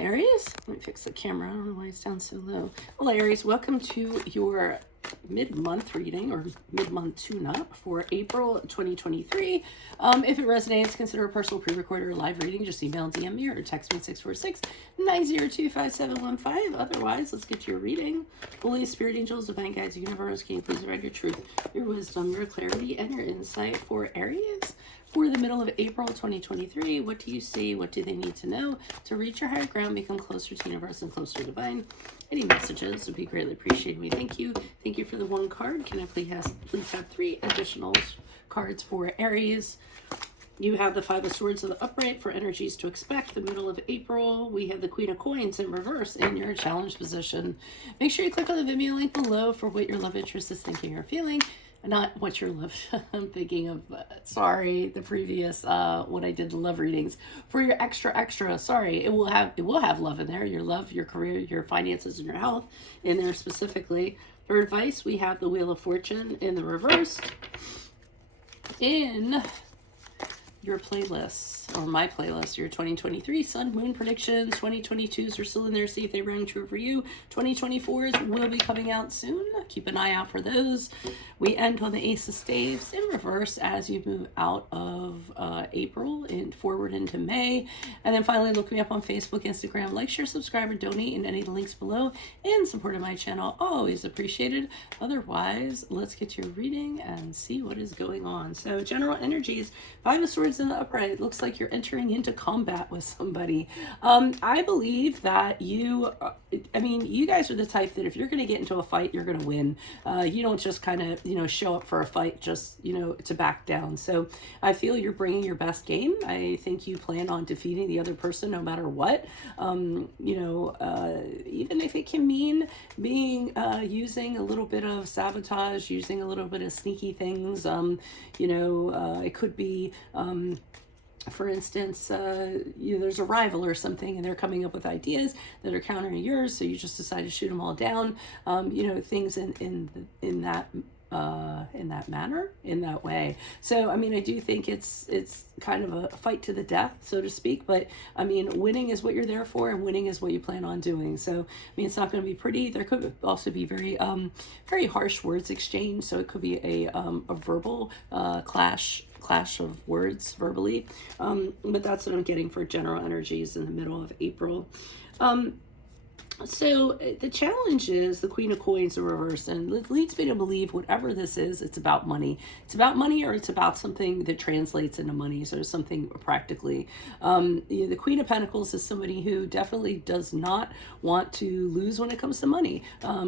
Aries. Let me fix the camera. I don't know why it's down so low. Well, Aries, welcome to your mid-month reading or mid-month tune-up for April 2023. If it resonates, consider a personal pre-recorded or live reading. Just email, DM me, or text me 646-902-5715. Otherwise, let's get to your reading. Holy Spirit, angels, divine guides, universe, can you please provide your truth, your wisdom, your clarity, and your insight for Aries? For the middle of April 2023, what do you see? What do they need to know to reach your higher ground, become closer to universe and closer to divine? Any messages would be greatly appreciated. We thank you. Thank you for the one card. Can I please have 3 additional cards for Aries? You have the Five of Swords in the upright for energies to expect. The middle of April, we have the Queen of Coins in reverse in your challenge position. Make sure you click on the Venmo link below for what your love interest is thinking or feeling. Not what your love, I'm thinking of, sorry, the previous, when I did the love readings. For your extra, sorry, it will have love in there, your love, your career, your finances, and your health in there specifically. For advice, we have the Wheel of Fortune in the reverse. In your playlist, or my playlist, your 2023 Sun Moon predictions. 2022s are still in there. See if they rang true for you. 2024s will be coming out soon. Keep an eye out for those. We end on the Ace of Staves in reverse as you move out of April and forward into May. And then finally, look me up on Facebook, Instagram. Like, share, subscribe, or donate in any of the links below. And supporting my channel, always appreciated. Otherwise, let's get to your reading and see what is going on. So, general energies, Five of Swords in the upright. It looks like you're entering into combat with somebody. I believe that you guys are the type that if you're going to get into a fight, you're going to win. You don't just kind of, show up for a fight just, to back down. So I feel you're bringing your best game. I think you plan on defeating the other person no matter what. Even if it can mean being, using a little bit of sabotage, using a little bit of sneaky things. It could be, for instance, there's a rival or something and they're coming up with ideas that are countering yours, so you just decide to shoot them all down. Things in that manner, in that way. So, I do think it's kind of a fight to the death, so to speak, but winning is what you're there for and winning is what you plan on doing. So, it's not going to be pretty. There could also be very, very harsh words exchanged. So it could be a verbal, clash of words verbally. But that's what I'm getting for general energies in the middle of April. So the challenge is the Queen of Coins in reverse, and it leads me to believe whatever this is, it's about money. It's about money, or it's about something that translates into money, so something practically. The Queen of Pentacles is somebody who definitely does not want to lose when it comes to money.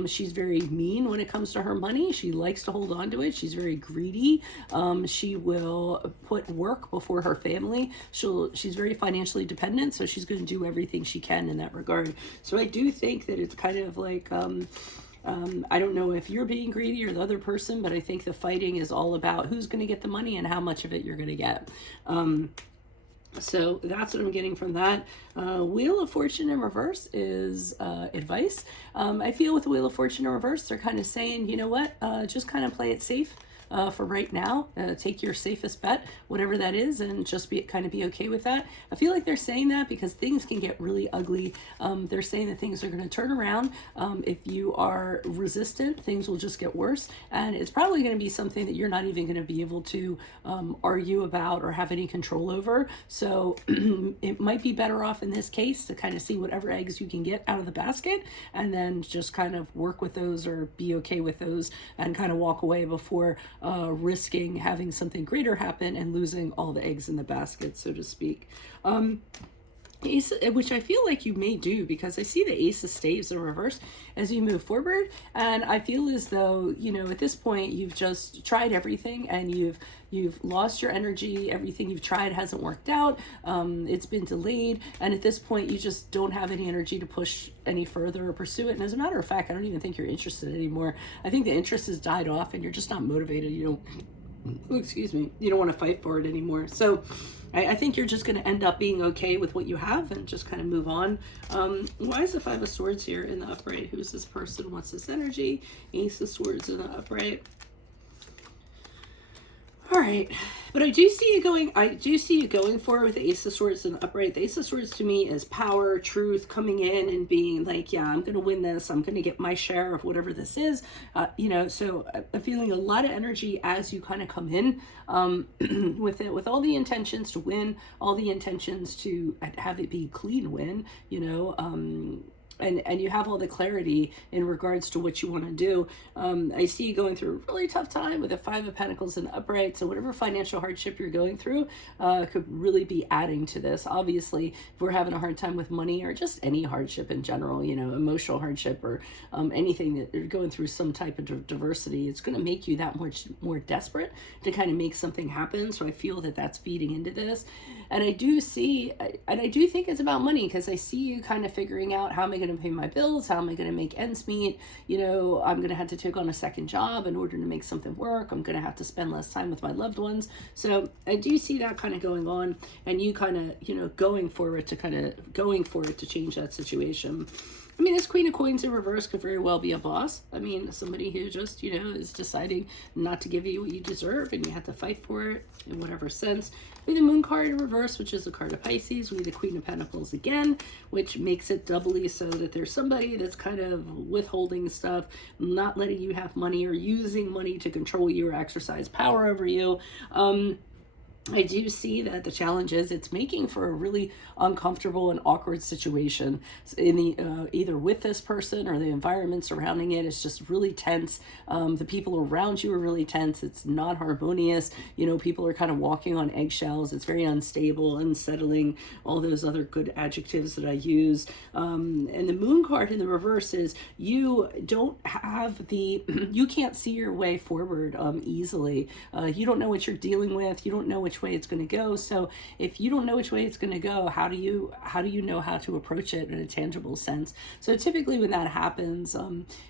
She's very mean when it comes to her money. She likes to hold on to it. She's very greedy. She will put work before her family. She's very financially dependent, so she's going to do everything she can in that regard. So I do think that it's kind of like, I don't know if you're being greedy or the other person, but I think the fighting is all about who's going to get the money and how much of it you're going to get. So that's what I'm getting from that. Wheel of Fortune in reverse is advice. I feel with the Wheel of Fortune in reverse, they're kind of saying, you know what, just kind of play it safe. For right now, take your safest bet, whatever that is, and just be okay with that. I feel like they're saying that because things can get really ugly. They're saying that things are going to turn around. If you are resistant, things will just get worse, and it's probably going to be something that you're not even going to be able to argue about or have any control over. So it might be better off in this case to kind of see whatever eggs you can get out of the basket, and then just kind of work with those or be okay with those and kind of walk away before risking having something greater happen and losing all the eggs in the basket, so to speak. Ace, which I feel like you may do, because I see the Ace of Staves in reverse as you move forward, and I feel as though, at this point you've just tried everything and you've lost your energy. Everything you've tried hasn't worked out. It's been delayed, and at this point you just don't have any energy to push any further or pursue it. And as a matter of fact, I don't even think you're interested anymore. I think the interest has died off and you're just not motivated. You don't want to fight for it anymore. So I think you're just going to end up being okay with what you have and just kind of move on. Why is the Five of Swords here in the upright? Who's this person? What's this energy? Ace of Swords in the upright. All right, but I do see you going forward with the Ace of Swords and the upright. The Ace of Swords to me is power, truth, coming in and being like, yeah, I'm going to win this. I'm going to get my share of whatever this is. You know, so I'm feeling a lot of energy as you kind of come in with it, with all the intentions to win, all the intentions to have it be clean win, you know, and you have all the clarity in regards to what you want to do. I see you going through a really tough time with the Five of Pentacles and upright. So whatever financial hardship you're going through could really be adding to this. Obviously, if we're having a hard time with money or just any hardship in general, you know, emotional hardship or anything that you're going through some type of diversity, it's going to make you that much more desperate to kind of make something happen. So I feel that that's feeding into this. And I do see, and I do think it's about money, because I see you kind of figuring out, how am I going to pay my bills? How am I going to make ends meet? You know, I'm going to have to take on a second job in order to make something work. I'm going to have to spend less time with my loved ones. So I do see that kind of going on, and you kind of, you know, going for it to change that situation. I mean, this Queen of Coins in reverse could very well be a boss. I mean, somebody who just, you know, is deciding not to give you what you deserve, and you have to fight for it in whatever sense. We have the Moon card in reverse, which is the card of Pisces. We have the Queen of Pentacles again, which makes it doubly so that there's somebody that's kind of withholding stuff, not letting you have money, or using money to control you or exercise power over you. I do see that the challenge is it's making for a really uncomfortable and awkward situation in the either with this person or the environment surrounding it. It's just really tense. The people around you are really tense. It's not harmonious. You know, people are kind of walking on eggshells. It's very unstable, unsettling, all those other good adjectives that I use. And the Moon card in the reverse is you don't have the, you can't see your way forward easily. You don't know what you're dealing with. You don't know which way it's going to go. So if you don't know which way it's going to go, how do you know how to approach it in a tangible sense? So typically when that happens,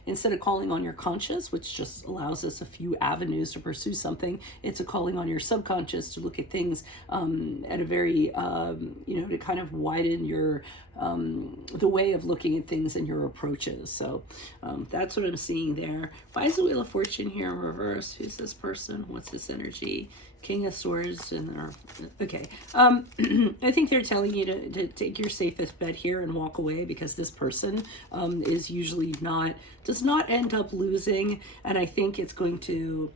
instead of calling on your conscious, which just allows us a few avenues to pursue something, it's a calling on your subconscious to look at things at a very, you know, to kind of widen your the way of looking at things and your approaches. So that's what I'm seeing there. Why is the Wheel of Fortune here in reverse? Who's this person? What's this energy? King of Swords and okay. I think they're telling you to take your safest bet here and walk away, because this person is usually does not end up losing, and I think it's going to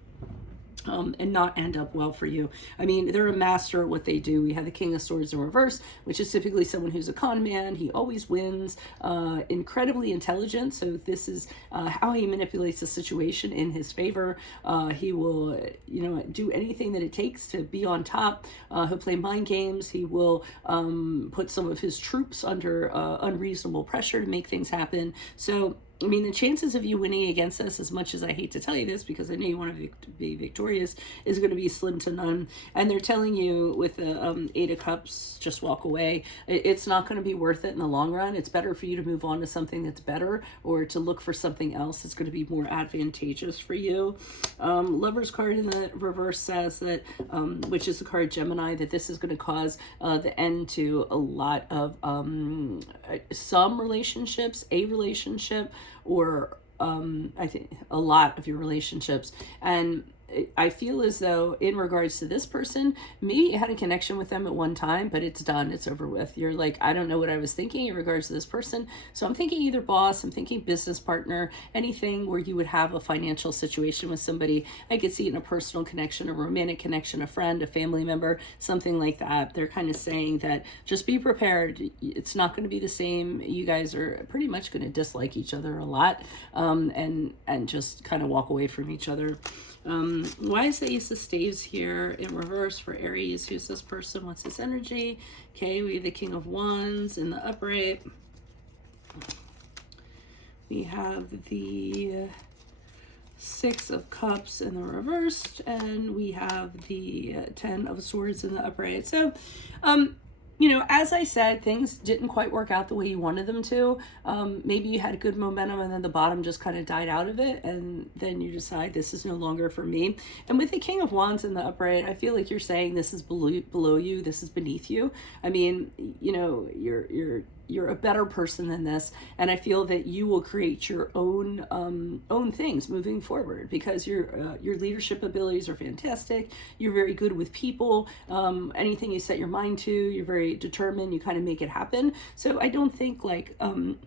and not end up well for you. I mean, they're a master at what they do. We have the King of Swords in reverse, which is typically someone who's a con man. He always wins, incredibly intelligent. So this is how he manipulates the situation in his favor. He will, you know, do anything that it takes to be on top. He'll play mind games. He will put some of his troops under unreasonable pressure to make things happen. So I mean, the chances of you winning against us, as much as I hate to tell you this, because I know you want to be victorious, is going to be slim to none. And they're telling you with the Eight of Cups, just walk away. It's not going to be worth it in the long run. It's better for you to move on to something that's better, or to look for something else that's going to be more advantageous for you. Lover's card in the reverse says that, which is the card Gemini, that this is going to cause the end to a lot of some relationships, a relationship, or I think a lot of your relationships. And I feel as though in regards to this person, maybe you had a connection with them at one time, but it's done, it's over with. You're like, I don't know what I was thinking in regards to this person. So I'm thinking either boss, I'm thinking business partner, anything where you would have a financial situation with somebody. I could see it in a personal connection, a romantic connection, a friend, a family member, something like that. They're kind of saying that just be prepared. It's not going to be the same. You guys are pretty much going to dislike each other a lot, and just kind of walk away from each other. Why is the Ace of Staves here in reverse for Aries? Who's this person? What's this energy? Okay, we have the King of Wands in the upright. We have the Six of Cups in the reversed, and we have the Ten of Swords in the upright. So, You know, as I said, things didn't quite work out the way you wanted them to. Maybe you had a good momentum and then the bottom just kind of died out of it, and then you decide this is no longer for me. And with the King of Wands in the upright, I feel like you're saying this is below you, this is beneath you. I mean, you know, you're a better person than this, and I feel that you will create your own things moving forward, because your leadership abilities are fantastic. You're very good with people. Anything you set your mind to, you're very determined. You kind of make it happen. So I don't think like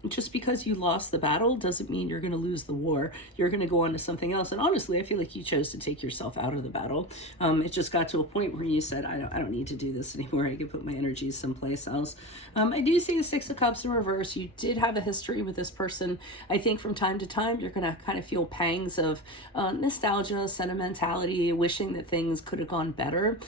just because you lost the battle doesn't mean you're going to lose the war. You're going to go on to something else. And honestly, I feel like you chose to take yourself out of the battle. It just got to a point where you said, I don't need to do this anymore. I can put my energies someplace else. I do see the Six of Cups in reverse. You did have a history with this person. I think from time to time you're going to kind of feel pangs of nostalgia, sentimentality, wishing that things could have gone better,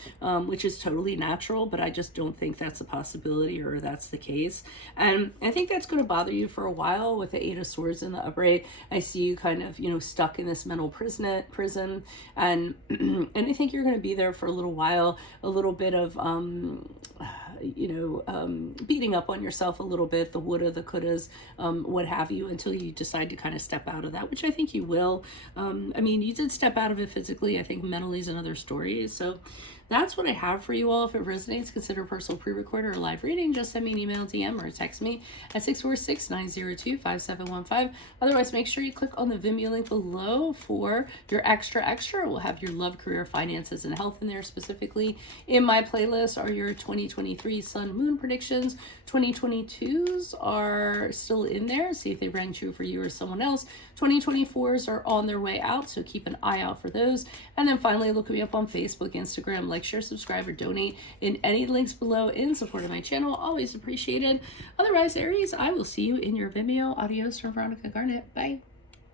which is totally natural, but I just don't think that's a possibility or that's the case. And I think that's going to bother you for a while with the Eight of Swords in the upright. I see you kind of, you know, stuck in this mental prison, and and I think you're going to be there for a little while, a little bit of beating up on yourself a little bit, the woulda, the couldas, what have you, until you decide to kind of step out of that, which I think you will. I mean, you did step out of it physically. I think mentally is another story. So that's what I have for you all. If it resonates, consider a personal pre-record or a live reading. Just send me an email, DM, or text me at 646-902-5715. Otherwise, make sure you click on the Vimeo link below for your extra. We'll have your love, career, finances, and health in there specifically. In my playlist are your 2023 Sun Moon predictions. 2022s are still in there. See if they rang true for you or someone else. 2024s are on their way out, so keep an eye out for those. And then finally, look me up on Facebook, Instagram, like, share, subscribe, or donate in any links below in support of my channel. Always appreciated. Otherwise, Aries, I will see you in your Vimeo. Adios from Veronica Garnet. Bye.